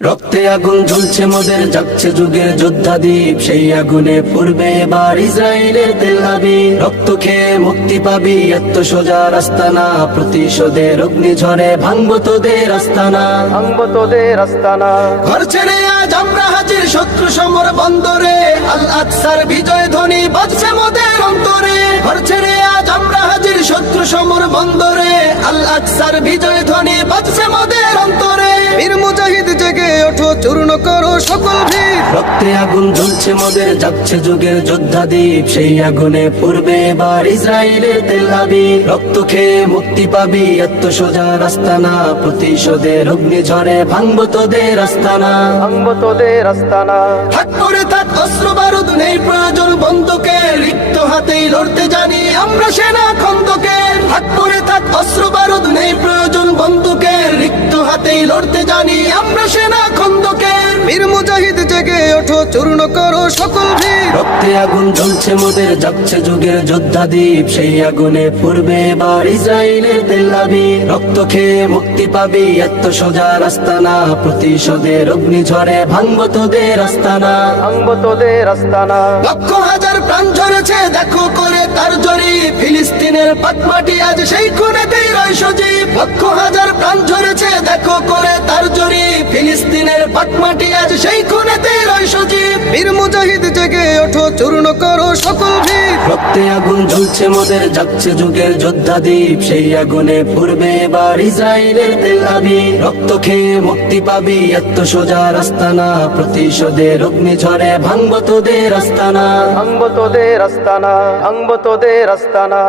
রক্তে আগুন জ্বলছে মোদের, জাগছে যুগের যোদ্ধা দ্বীপ, সেই আগুনে পূর্বে এবার ইসরায়েলের তেল আবিব। রক্ত খেয়ে মুক্তি পাবি, এত সোজা রাস্তা না, প্রতিশোধের অগ্নিঝড়ে ভাঙবো তোদের আস্তানা, ভাঙবো তোদের আস্তানা। ঘর ছেড়ে আজ আমরা হাজির শত্রু সমর বন্দরে, আল আকসার বিজয় ধ্বনি বাজছে মোদের অন্তরে। ঘর ছেড়ে আজ আমরা হাজির শত্রু সমর বন্দরে, আল আকসার বিজয় ধ্বনি বাজছে মোদের অন্তরে। বীর মুজাহিদ জেগে ওঠো, চূর্ণ করো সকল ভিড়। রক্তে আগুন জ্বলছে মোদের, জাগছে যুগের যোদ্ধা দ্বীপ, সেই আগুনে পূর্বে এবার ইসরায়েলের তেল আবিব। রক্ত খেয়ে মুক্তি পাবি, এত সোজা রাস্তা না, প্রতিশোধের অগ্নিঝড়ে ভাঙবো তোদের আস্তানা, ভাঙবো তোদের আস্তানা। থাক করে থাক অস্ত্র বারুদ, নেই প্রয়োজন বন্দুকের, রিক্ত হাতেই লড়তে জানি আমরা সেনা খন্দকের। থাক করে থাক অস্ত্র বারুদ, নেই প্রয়োজন বন্দুকের, রিক্ত হাতেই লড়তে জানি আমরা সেনা খন্দকের। বীর মুজাহিদ জেগে ওঠো, চূর্ণ করো সকল ভিড়। রক্তে আগুন জ্বলছে মোদের, জাগছে যুগের যোদ্ধা দ্বীপ, সেই আগুনে পূর্বে এবার ইসরায়েলের তেল আবিব। রক্ত খেয়ে মুক্তি পাবি, এত সোজা রাস্তা না, প্রতিশোধের অগ্নিঝড়ে ভাঙবো তোদের আস্তানা, ভাঙবো তোদের আস্তানা। লক্ষ হাজার প্রাণ ঝরেছে দেখো করে তার জরি, ফিলিস্তিনের পাটমাটি আজ সেই খুনেতেই রয় সজীব। লক্ষ হাজার প্রাণ ঝরেছে দেখো করে তার জরি, ফিলিস্তিনের পাটমাটি আজ সেই খুনেতেই রয় সজীব। বীর মুজাহিদ জেগে ওঠো, চূর্ণ করো সকল ভিড়। রক্তে আগুন জ্বলছে মোদের, জাগছে যুগের যোদ্ধা দ্বীপ, সেই আগুনে পূর্বে এবার ইসরায়েলের তেল আবিব। রক্ত খেয়ে মুক্তি পাবি, এত সোজা রাস্তা না, প্রতিশোধের অগ্নিঝড়ে ভাঙবো তোদের আস্তানা, ভাঙবো তোদের আস্তানা, ভাঙবো তোদের আস্তানা।